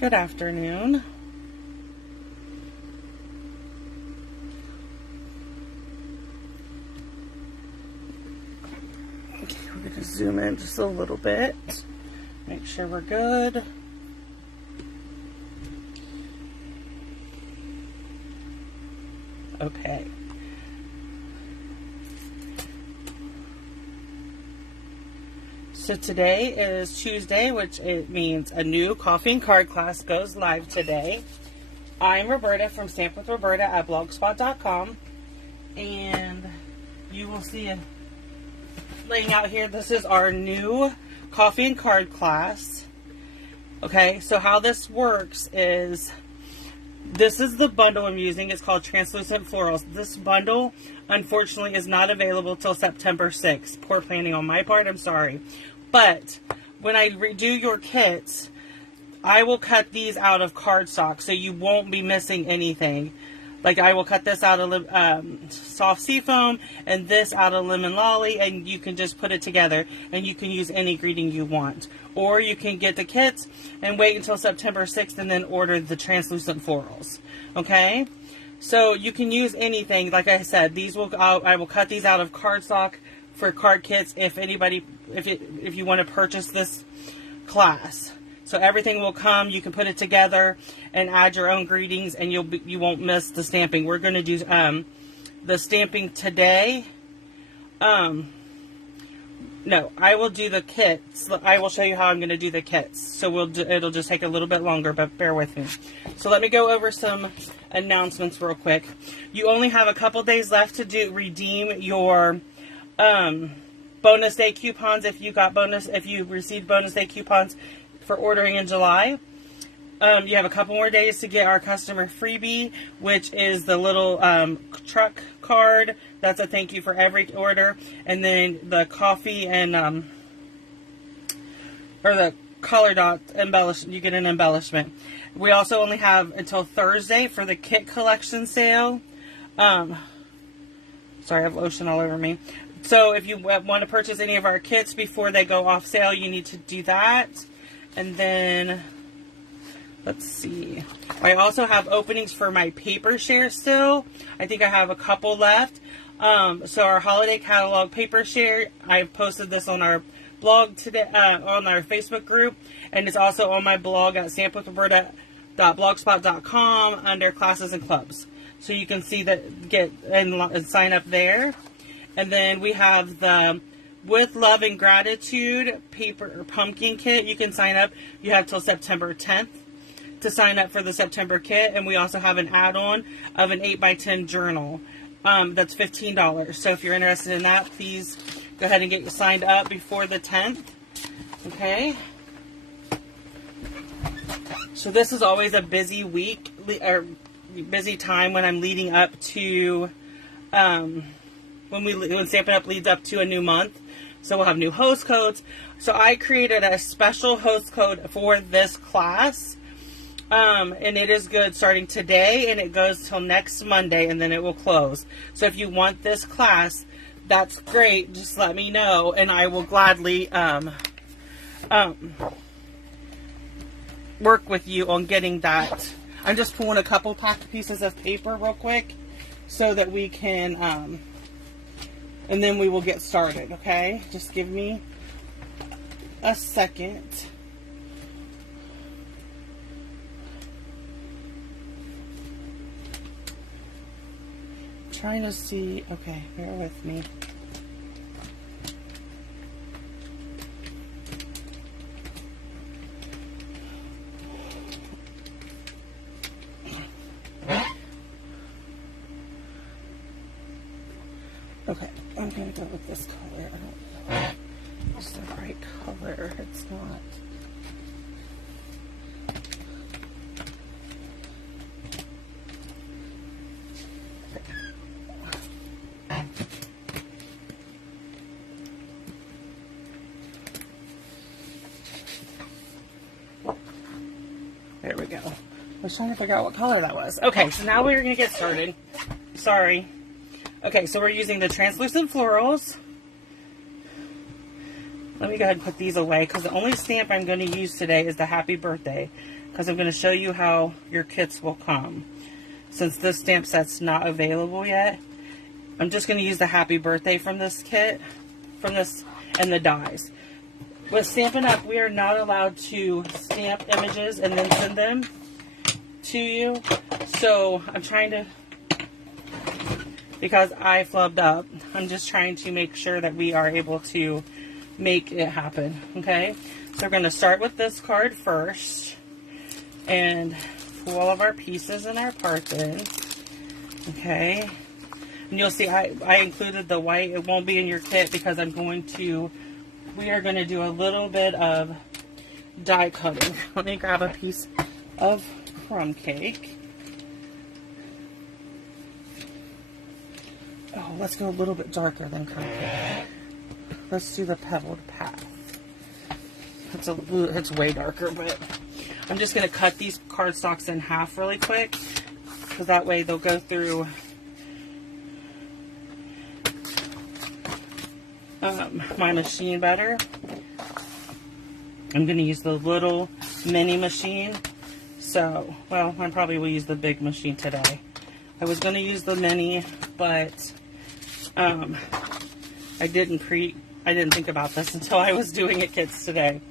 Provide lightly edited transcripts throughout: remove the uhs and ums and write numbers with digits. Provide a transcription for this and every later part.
Good afternoon. Okay, we're going to zoom in just a little bit. Make sure we're good. Okay. So today is Tuesday, which it means a new coffee and card class goes live today. I'm Roberta from stampwithRoberta at blogspot.com, and you will see a laying out here. This is our new coffee and card class. Okay, so how this works is this is the bundle I'm using. It's called Translucent Florals. This bundle, unfortunately, is not available till September 6th. Poor planning on my part. I'm sorry. But when I redo your kits, I will cut these out of cardstock, so you won't be missing anything. Like, I will cut this out of soft seafoam and this out of lemon lolly, and you can just put it together, and you can use any greeting you want. Or you can get the kits and wait until September 6th and then order the translucent florals. Okay? So you can use anything. Like I said, I will cut these out of cardstock for card kits if you want to purchase this class. So everything will come. You can put it together and add your own greetings, and you won't miss the stamping. We're going to do the stamping today. No, I will do the kits. I will show you how I'm going to do the kits. So it'll just take a little bit longer, but bear with me. So let me go over some announcements real quick. You only have a couple days left to redeem your bonus day coupons if you received bonus day coupons for ordering in July. You have a couple more days to get our customer freebie, which is the little truck card. That's a thank you for every order. And then the coffee and or the color dot embellishment. You get an embellishment. We also only have until Thursday for the kit collection sale. Sorry, I have lotion all over me. So if you want to purchase any of our kits before they go off sale, you need to do that. And then, let's see. I also have openings for my paper share still. I think I have a couple left. So our holiday catalog paper share, I posted this on our blog today, on our Facebook group. And it's also on my blog at stampwithRoberta.blogspot.com under classes and clubs. So you can see that, get and sign up there. And then we have the With Love and Gratitude paper or pumpkin kit. You can sign up. You have till September 10th to sign up for the September kit. And we also have an add-on of an 8x10 journal. That's $15. So if you're interested in that, please go ahead and get signed up before the 10th. Okay. So this is always a busy week or busy time when I'm leading up to when Stampin' Up leads up to a new month. So we'll have new host codes. So I created a special host code for this class. And it is good starting today, and it goes till next Monday, and then it will close. So if you want this class, that's great. Just let me know, and I will gladly work with you on getting that. I'm just pulling a couple packed pieces of paper real quick so that we can and then we will get started, okay? Just give me a second. I'm trying to see, okay, bear with me. Okay, I'm going to go with this color. I don't know if it's the right color. It's not. There we go. I was trying to figure out what color that was. Okay, so now we're going to get started. Sorry. Okay, so we're using the translucent florals. Let me go ahead and put these away because the only stamp I'm going to use today is the happy birthday, because I'm going to show you how your kits will come. Since this stamp set's not available yet, I'm just going to use the happy birthday from this kit, and the dies. With Stampin' Up, we are not allowed to stamp images and then send them to you. So I'm trying to, because I flubbed up, I'm just trying to make sure that we are able to make it happen. Okay, so we're going to start with this card first and pull all of our pieces and our parts in. Okay, and you'll see I included the white. It won't be in your kit because we are going to do a little bit of die cutting. Let me grab a piece of crumb cake. Oh, let's go a little bit darker than crumb cake. Let's do the pebbled path. It's way darker, but I'm just going to cut these cardstocks in half really quick, because that way they'll go through my machine better. I'm going to use the little mini machine. So, well, I probably will use the big machine today. I was going to use the mini, but I didn't think about this until I was doing it kits today.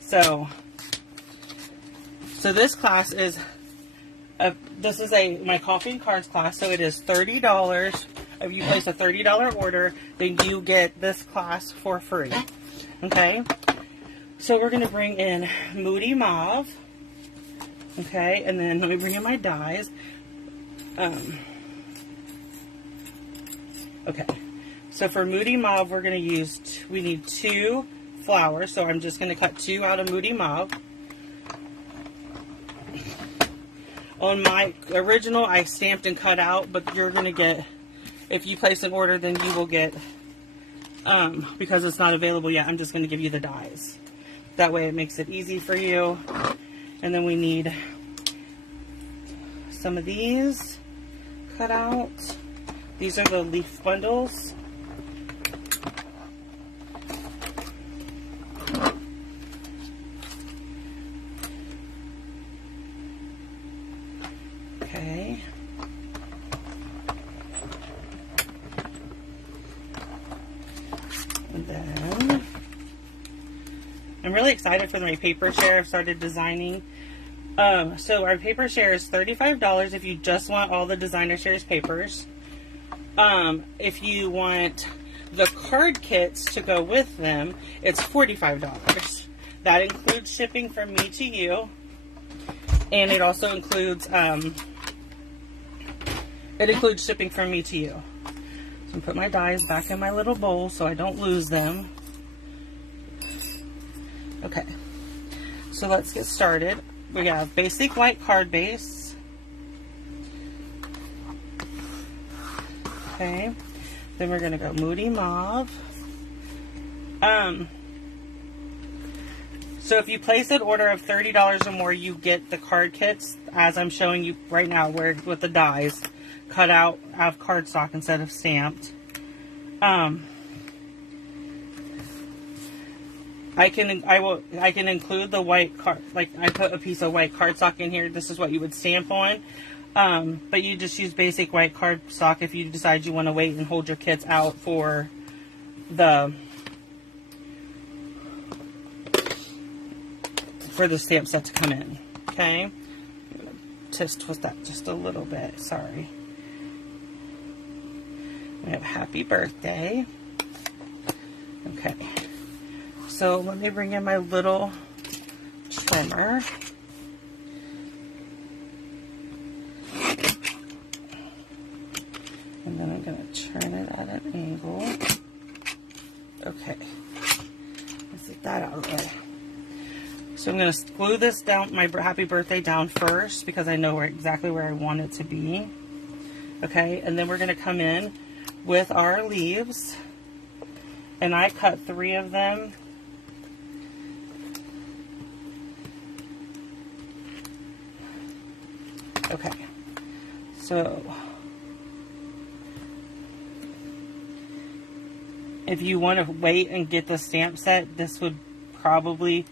So this class is my coffee and cards class. So it is $30. If you place a $30 order, then you get this class for free. Okay. So we're going to bring in Moody Mauve. Okay, and then let me bring in my dies. Okay, so for Moody Mauve, we're going to use, we need 2 flowers, so I'm just going to cut 2 out of Moody Mauve. On my original, I stamped and cut out, but you're going to get, if you place an order, then you will get, because it's not available yet, I'm just going to give you the dies. That way it makes it easy for you. And then we need some of these cut out. These are the leaf bundles. Okay. And then I'm really excited for my paper share. I've started designing. So our paper share is $35 if you just want all the designer shares papers. If you want the card kits to go with them, it's $45. That includes shipping from me to you, and it also includes shipping from me to you. So I'm put my dies back in my little bowl so I don't lose them. Okay, so let's get started. We have basic white card base. Okay, then we're going to go Moody Mauve. So if you place an order of $30 or more, you get the card kits, as I'm showing you right now, where with the dies cut out of cardstock instead of stamped. I can include the white card, like I put a piece of white cardstock in here. This is what you would stamp on. But you just use basic white cardstock if you decide you want to wait and hold your kits out for the stamp set to come in. Okay, I'm gonna just twist that just a little bit. Sorry. We have happy birthday. Okay. So let me bring in my little trimmer. And then I'm going to turn it at an angle. Okay. Let's get that out of the way. So I'm going to glue this down, my happy birthday down first, because I know exactly where I want it to be. Okay, and then we're going to come in with our leaves. And I cut 3 of them. Okay, so if you want to wait and get the stamp set, this would probably,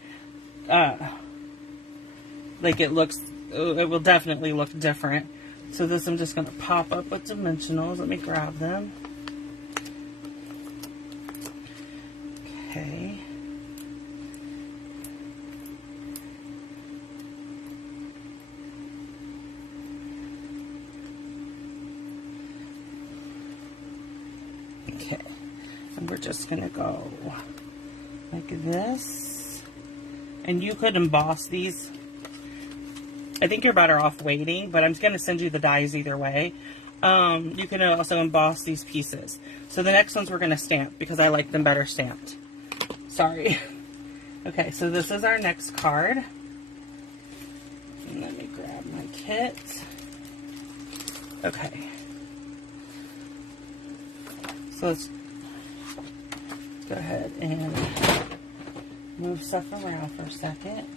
like it will definitely look different. So this I'm just going to pop up with dimensionals. Let me grab them. Okay. Okay. And we're just going to go like this. And you could emboss these. I think you're better off waiting, but I'm going to send you the dies either way. You can also emboss these pieces. So the next ones we're going to stamp because I like them better stamped. Sorry. Okay, so this is our next card. And let me grab my kit. Okay. So let's go ahead and move stuff around for a second.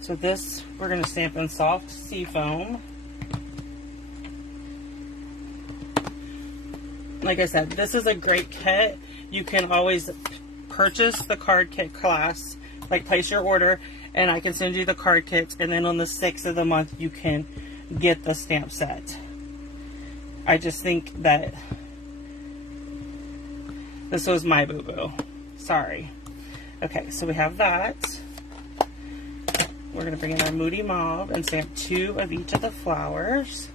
So this, we're going to stamp in soft seafoam. Like I said, this is a great kit. You can always purchase the card kit class, like place your order, and I can send you the card kits, and then on the 6th of the month, you can get the stamp set. I just think that this was my boo-boo. Sorry. Okay, so we have that. We're going to bring in our Moody Mauve and stamp 2 of each of the flowers.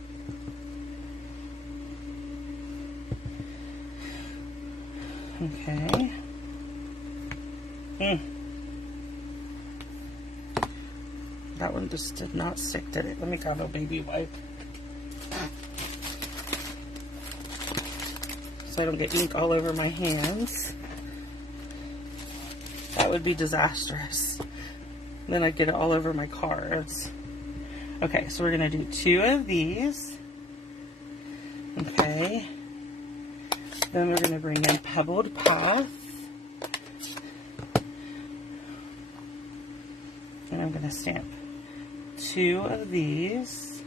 Okay. That one just did not stick, did it? Let me grab a baby wipe. So I don't get ink all over my hands. That would be disastrous. Then I'd get it all over my cards. Okay, so we're going to do 2 of these. Okay. Then we're going to bring in Pebbled Path. And I'm going to stamp 2 of these.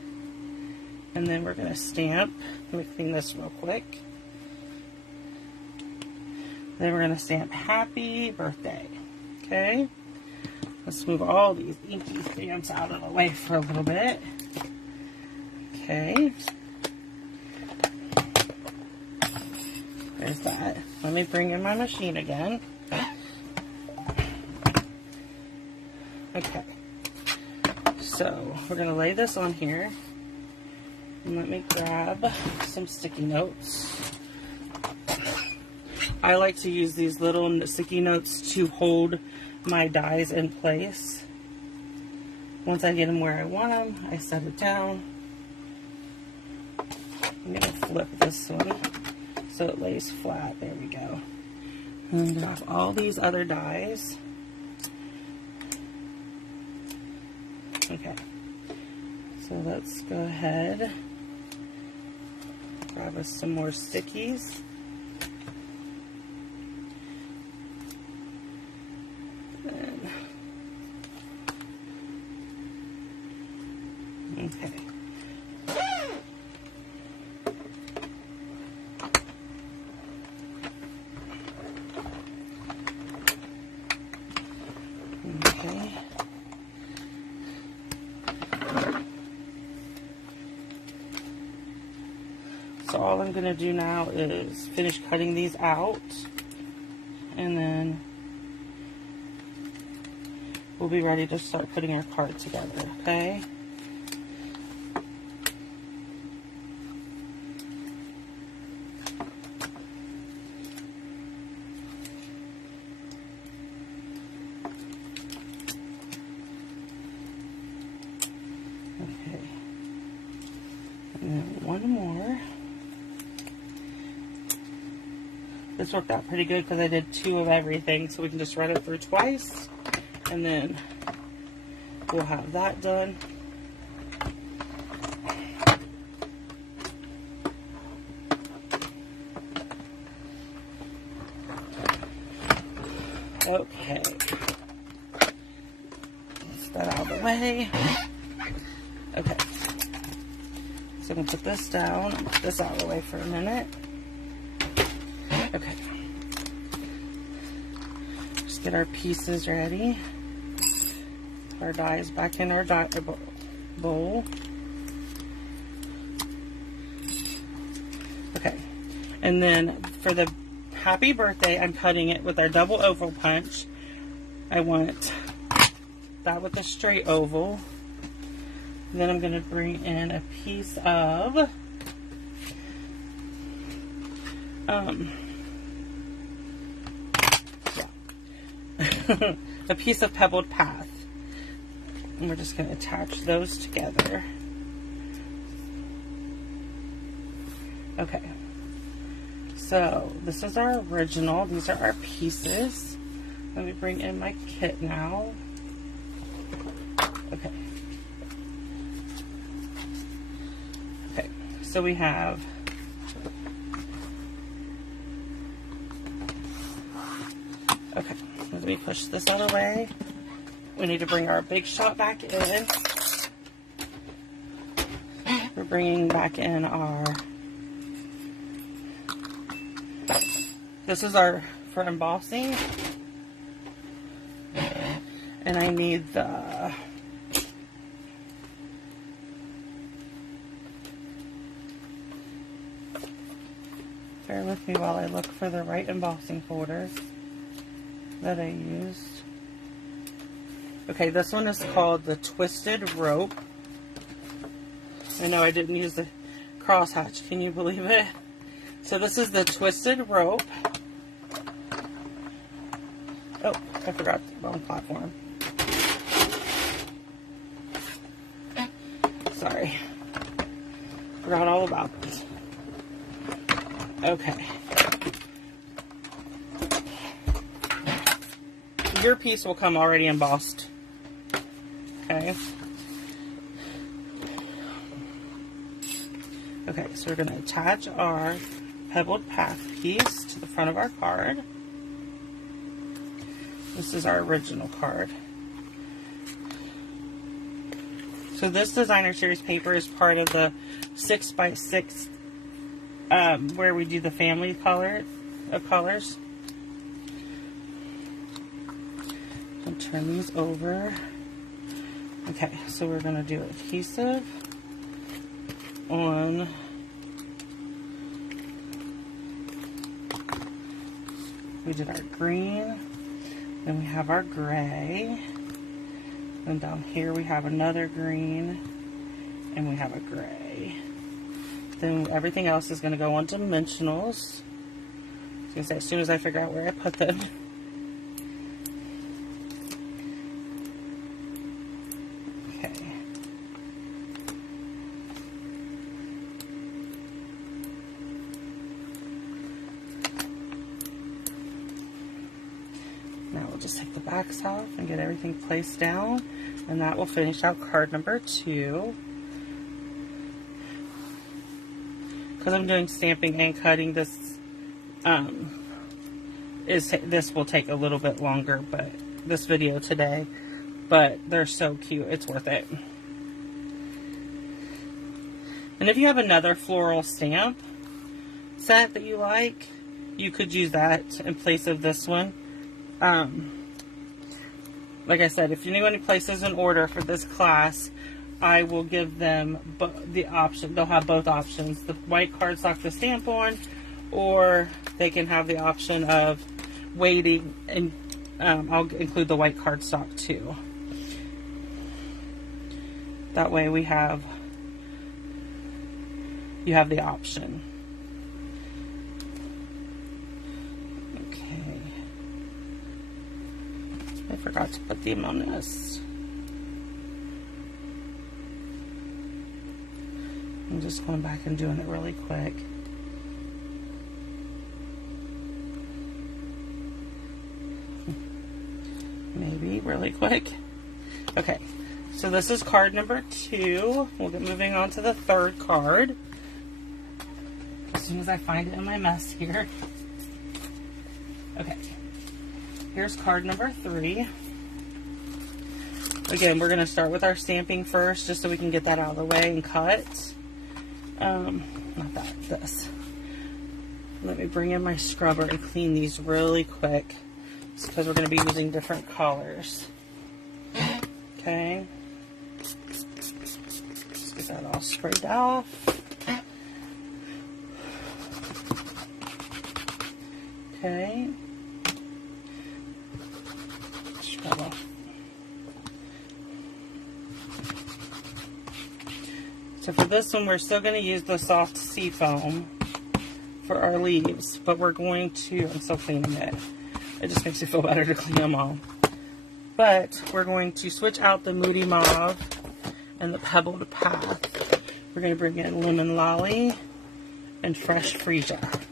And then we're going to stamp, let me clean this real quick. Then we're going to stamp Happy Birthday. Okay. Let's move all these inky stamps out of the way for a little bit. Okay. There's that. Let me bring in my machine again. Okay. So we're going to lay this on here. And let me grab some sticky notes. I like to use these little sticky notes to hold my dies in place. Once I get them where I want them, I set it down. I'm going to flip this one so it lays flat. There we go. And grab all these other dies. Okay. So let's go ahead. Grab us some more stickies. Okay. Okay. So all I'm going to do now is finish cutting these out, and then we'll be ready to start putting our card together, okay? Okay. And then one more. This worked out pretty good because I did 2 of everything, so we can just run it through twice, and then we'll have that done. Okay. birthday. Okay. So I'm going to put this down. Put this out of the way for a minute. Okay. Just get our pieces ready. Our dies back in our bowl. Okay. And then for the happy birthday, I'm cutting it with our double oval punch. I want that with a straight oval. And then I'm going to bring in a piece of a piece of pebbled path. And we're just going to attach those together. Okay. So this is our original. These are our pieces. Let me bring in my kit now. Okay. Okay. So we have okay. Let me push this out of the way. We need to bring our big shot back in. We're bringing back in our, this is our for embossing. And I need the, bear with me while I look for the right embossing folder that I used. Okay, this one is called the Twisted Rope. I know I didn't use the crosshatch. Can you believe it? So this is the Twisted Rope. Oh, I forgot the wrong platform. Sorry. Forgot all about this. Okay. Your piece will come already embossed. Okay. Okay, so we're going to attach our pebbled path piece to the front of our card. This is our original card. So this designer series paper is part of the 6x6 where we do the family colors. I'll turn these over. Okay, so we're going to do adhesive on we did our green, then we have our gray, and down here we have another green, and we have a gray. Then everything else is going to go on dimensionals. I was going to say, as soon as I figure out where I put them. Okay. Now we'll just take the backs off and get everything placed down, and that will finish out card number 2. Because I'm doing stamping and cutting, this will take a little bit longer, but this video today, but they're so cute, it's worth it. And if you have another floral stamp set that you like, you could use that in place of this one. Like I said, if anybody places an order for this class, I will give them the option. They'll have both options: the white cardstock to stamp on, or they can have the option of waiting, and I'll include the white cardstock too. That way you have the option. Okay. I forgot to put them on this. I'm just going back and doing it really quick. Maybe really quick. Okay, so this is card number 2. We'll get moving on to the 3rd card as soon as I find it in my mess here. Okay, here's card number 3. Again, we're going to start with our stamping first, just so we can get that out of the way and cut. Not that, this. Let me bring in my scrubber and clean these really quick, because we're going to be using different colors. Okay. Let's get that all sprayed off. Okay. Scrub off. So for this one, we're still going to use the soft sea foam for our leaves, but we're going to, I'm still cleaning it. It just makes me feel better to clean them all. But we're going to switch out the Moody Mauve and the Pebbled Path. We're going to bring in Lemon Lolly and Fresh Freesia.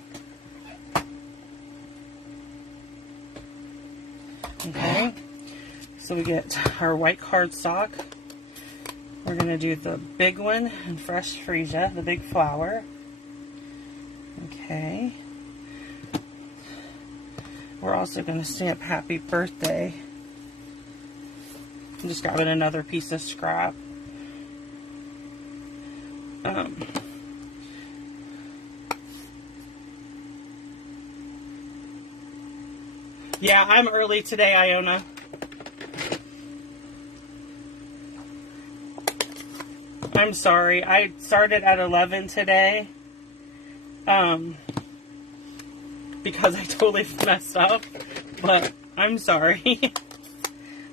Okay, so we get our white cardstock. We're going to do the big one and Fresh Freesia, the big flower. Okay. We're also going to stamp Happy Birthday. I'm just grabbing another piece of scrap. Yeah, I'm early today, Iona. I'm sorry. I started at 11 today. Because I totally messed up. But I'm sorry.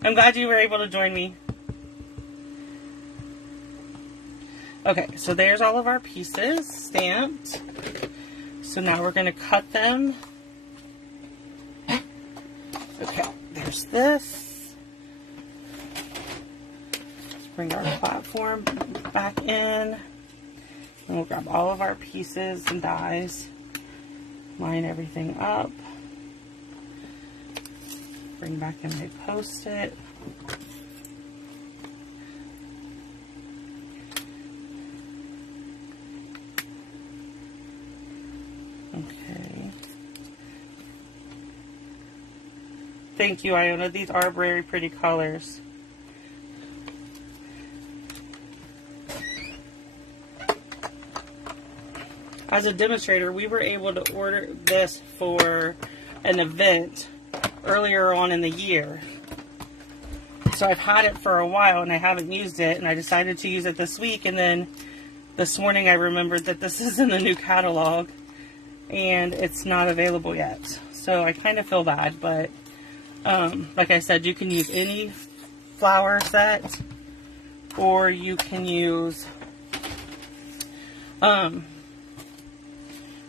I'm glad you were able to join me. Okay, so there's all of our pieces stamped. So now we're going to cut them. Okay, there's this. Let's bring our platform back in. And we'll grab all of our pieces and dies. Line everything up. Bring back in my Post-it. Okay. Thank you, Iona. These are very pretty colors. As a demonstrator, we were able to order this for an event earlier on in the year. So I've had it for a while and I haven't used it, and I decided to use it this week, and then this morning I remembered that this is in the new catalog and it's not available yet. So I kind of feel bad, but like I said, you can use any flower set, or you can use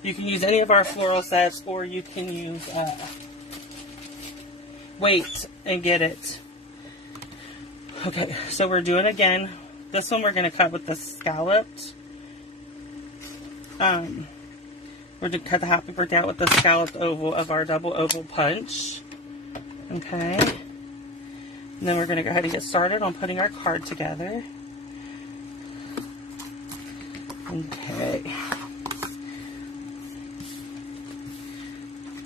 any of our floral sets, or you can use wait and get it. Okay, so we're doing again. This one we're going to cut with the scalloped. We're going to cut the Happy Birthday out with the scalloped oval of our double oval punch. Okay. And then we're going to go ahead and get started on putting our card together. Okay.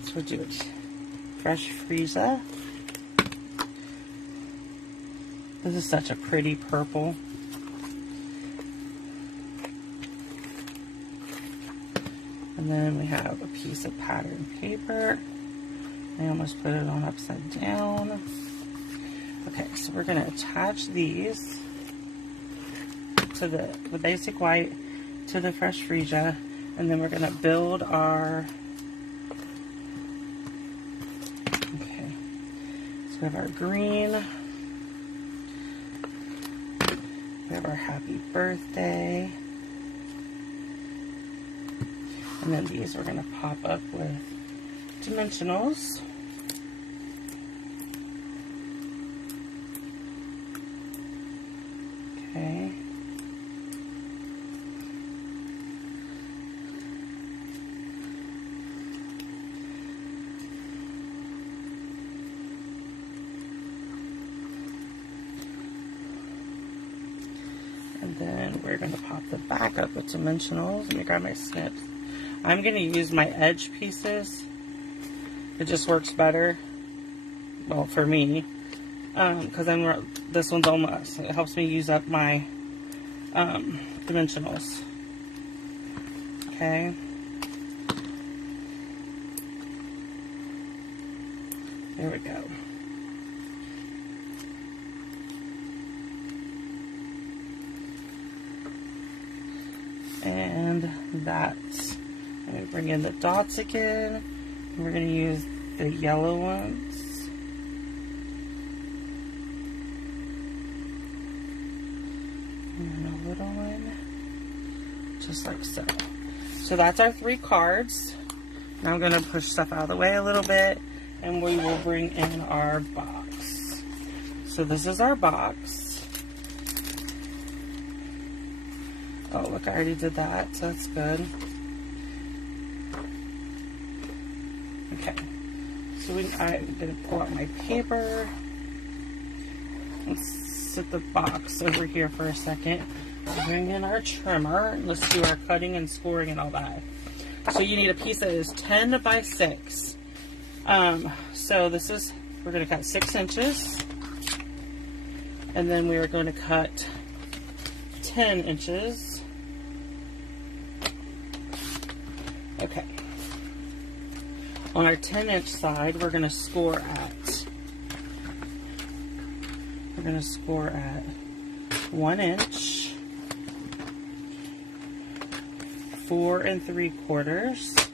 So we'll do it. Fresh Freesia. This is such a pretty purple. And then we have a piece of pattern paper. I almost put it on upside down. Okay, so we're going to attach these to the basic white to the Fresh Freesia, and then we're going to build our, okay, so we have our green, we have our Happy Birthday, and then these we're going to pop up with dimensionals. Okay. And then we're going to pop the back up with dimensionals. Let me grab my snips. I'm going to use my edge pieces. It just works better, well, for me. because this one's almost, it helps me use up my dimensionals. Okay. There we go. And that's, I'm going to bring in the dots again. And we're going to use the yellow ones. And a little one. Just like so. So that's our 3 cards. Now I'm going to push stuff out of the way a little bit. And we will bring in our box. So this is our box. Oh, look, I already did that, so that's good. Okay, so I'm going to pull out my paper. Let's set the box over here for a second. Bring in our trimmer. Let's do our cutting and scoring and all that. So you need a piece that is 10 by 6. So this is, we're going to cut 6 inches. And then we are going to cut 10 inches. Okay. On our 10-inch side, we're going to score at 1 inch, 4 3/4,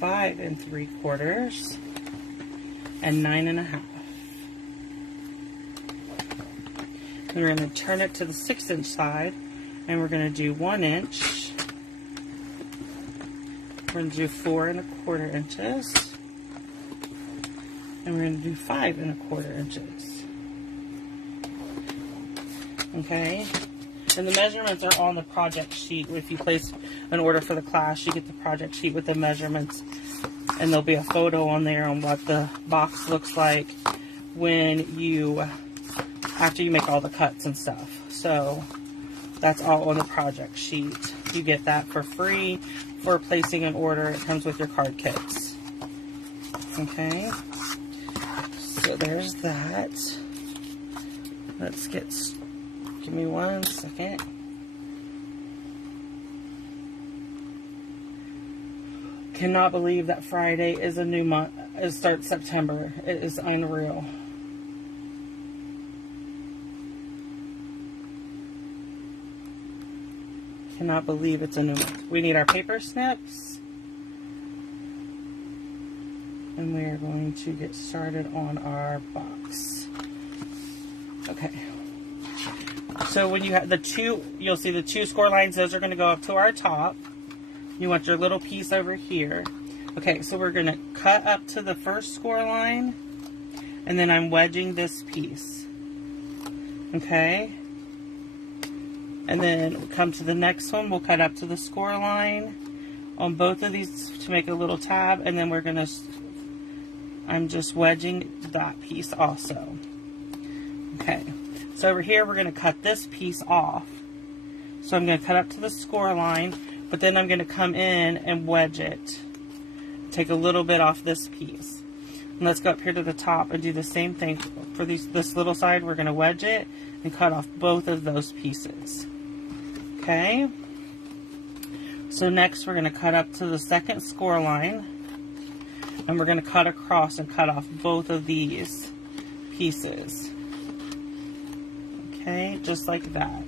5 3/4, and 9 1/2. And we're going to turn it to the 6-inch side, and we're going to do 1 inch. We're going to do 4 1/4 inches. And we're going to do 5 1/4 inches. Okay? And the measurements are on the project sheet. If you place an order for the class, you get the project sheet with the measurements. And there'll be a photo on there on what the box looks like after you make all the cuts and stuff. So that's all on the project sheet. You get that for free for placing an order. It comes with your card kits. Okay, so there's that. Give me 1 second. Cannot believe that Friday is a new month. It starts September. It is unreal. Cannot believe it's a new month. We need our paper snips. And we are going to get started on our box. Okay. So when you have the 2, you'll see the 2 score lines. Those are going to go up to our top. You want your little piece over here. Okay, so we're going to cut up to the first score line. And then I'm wedging this piece. Okay. And then come to the next one, we'll cut up to the score line on both of these to make a little tab, and then I'm just wedging that piece also. Okay, so over here we're going to cut this piece off. So I'm going to cut up to the score line, but then I'm going to come in and wedge it. Take a little bit off this piece. And let's go up here to the top and do the same thing. For this little side, we're going to wedge it and cut off both of those pieces. Okay, so next we're going to cut up to the second score line, and we're going to cut across and cut off both of these pieces. Okay, just like that.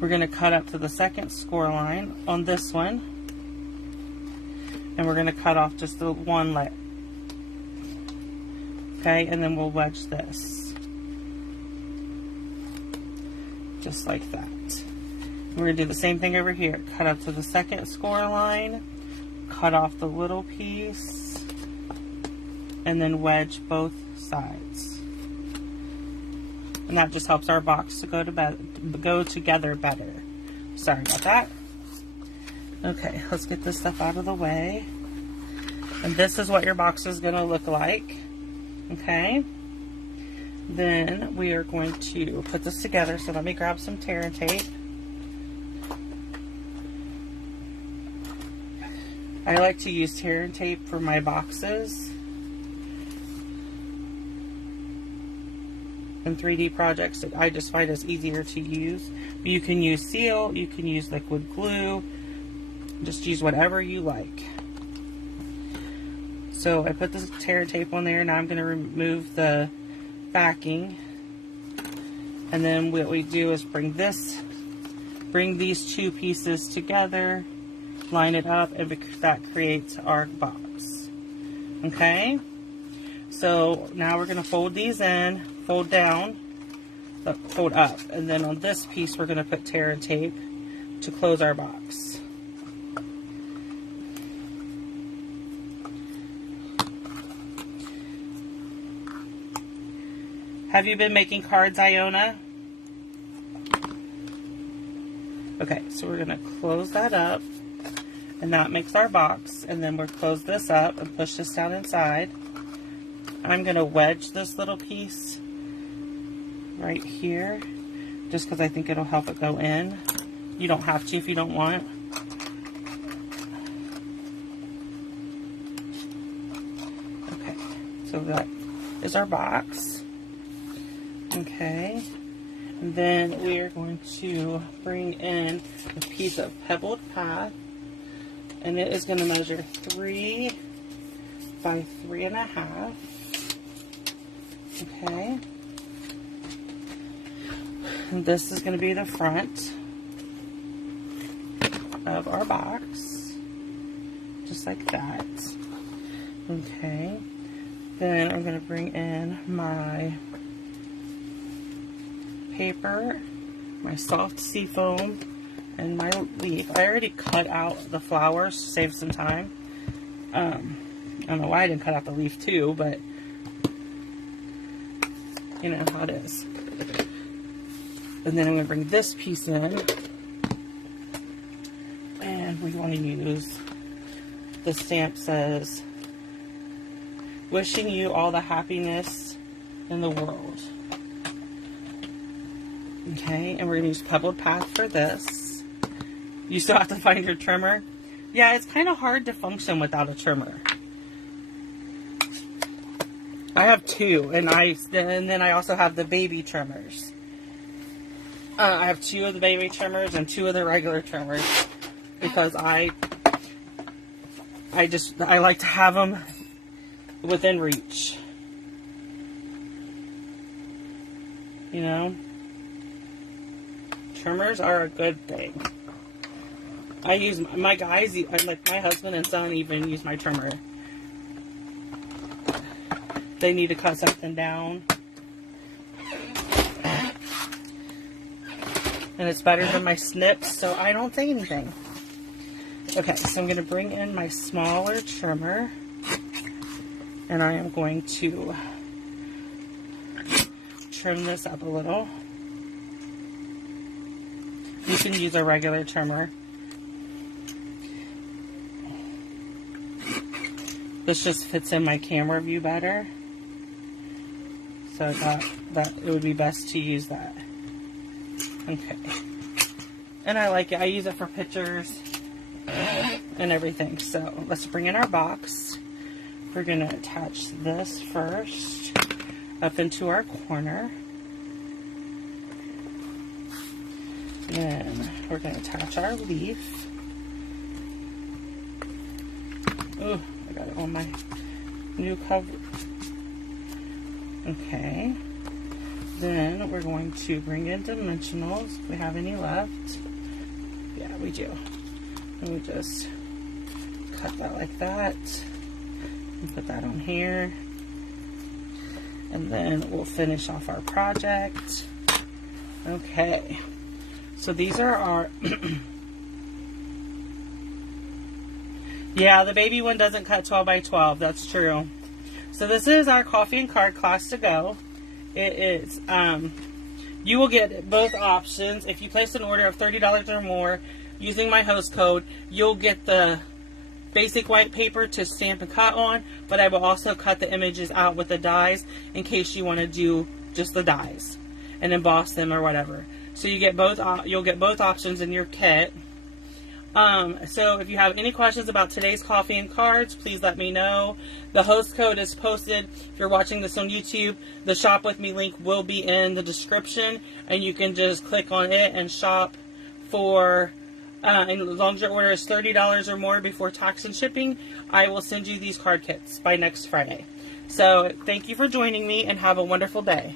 We're going to cut up to the second score line on this one, and we're going to cut off just the one leg. Okay, and then we'll wedge this. Just like that. We're going to do the same thing over here. Cut up to the second score line, cut off the little piece, and then wedge both sides. And that just helps our box to go together better. Sorry about that. Okay, let's get this stuff out of the way. And this is what your box is going to look like. Okay. Then we are going to put this together. So let me grab some tear and tape. I like to use tear and tape for my boxes in 3D projects that I just find is easier to use. You can use seal, you can use liquid glue, just use whatever you like. So I put this tear tape on there. Now I'm going to remove the backing, and then what we do is bring these two pieces together, line it up, and that creates our box. Okay, so now we're going to fold these in, fold down, fold up, and then on this piece we're going to put tear and tape to close our box. Have you been making cards, Iona? Okay, so we're going to close that up, and that makes our box, and then we'll close this up and push this down inside. I'm going to wedge this little piece right here, just because I think it'll help it go in. You don't have to if you don't want. Okay, so that is our box. Okay, and then we are going to bring in a piece of pebbled path, and it is going to measure 3 by 3.5. Okay, and this is going to be the front of our box, just like that. Okay, then I'm going to bring in my paper, my soft seafoam, and my leaf. I already cut out the flowers to save some time. I don't know why I didn't cut out the leaf too, but you know how it is. And then I'm going to bring this piece in, and we want to use, the stamp says, wishing you all the happiness in the world. Okay, and we're going to use pebbled path for this. You still have to find your trimmer. Yeah, it's kind of hard to function without a trimmer. I have two, and then I also have the baby trimmers. I have 2 of the baby trimmers and 2 of the regular trimmers because I like to have them within reach. You know? Trimmers are a good thing. I use my guys, like my husband and son, even use my trimmer. They need to cut something down, and it's better than my snips, so I don't say anything. Okay, so I'm going to bring in my smaller trimmer, and I am going to trim this up a little. You can use a regular trimmer. This just fits in my camera view better. So that it would be best to use that. Okay. And I like it. I use it for pictures and everything. So let's bring in our box. We're going to attach this first up into our corner. Then we're going to attach our leaf. Oh, I got it on my new cover. Okay. Then we're going to bring in dimensionals. If we have any left. Yeah, we do. And we just cut that like that. And put that on here. And then we'll finish off our project. Okay. So these are our... Yeah, the baby one doesn't cut 12 by 12. That's true. So this is our coffee and card class to go. It is, you will get both options. If you place an order of $30 or more using my host code, you'll get the basic white paper to stamp and cut on, but I will also cut the images out with the dies in case you want to do just the dies and emboss them or whatever. So you get both. You'll get both options in your kit. So if you have any questions about today's coffee and cards, please let me know. The host code is posted. If you're watching this on YouTube, the Shop With Me link will be in the description, and you can just click on it and shop for, and as long as your order is $30 or more before tax and shipping, I will send you these card kits by next Friday. So thank you for joining me, and have a wonderful day.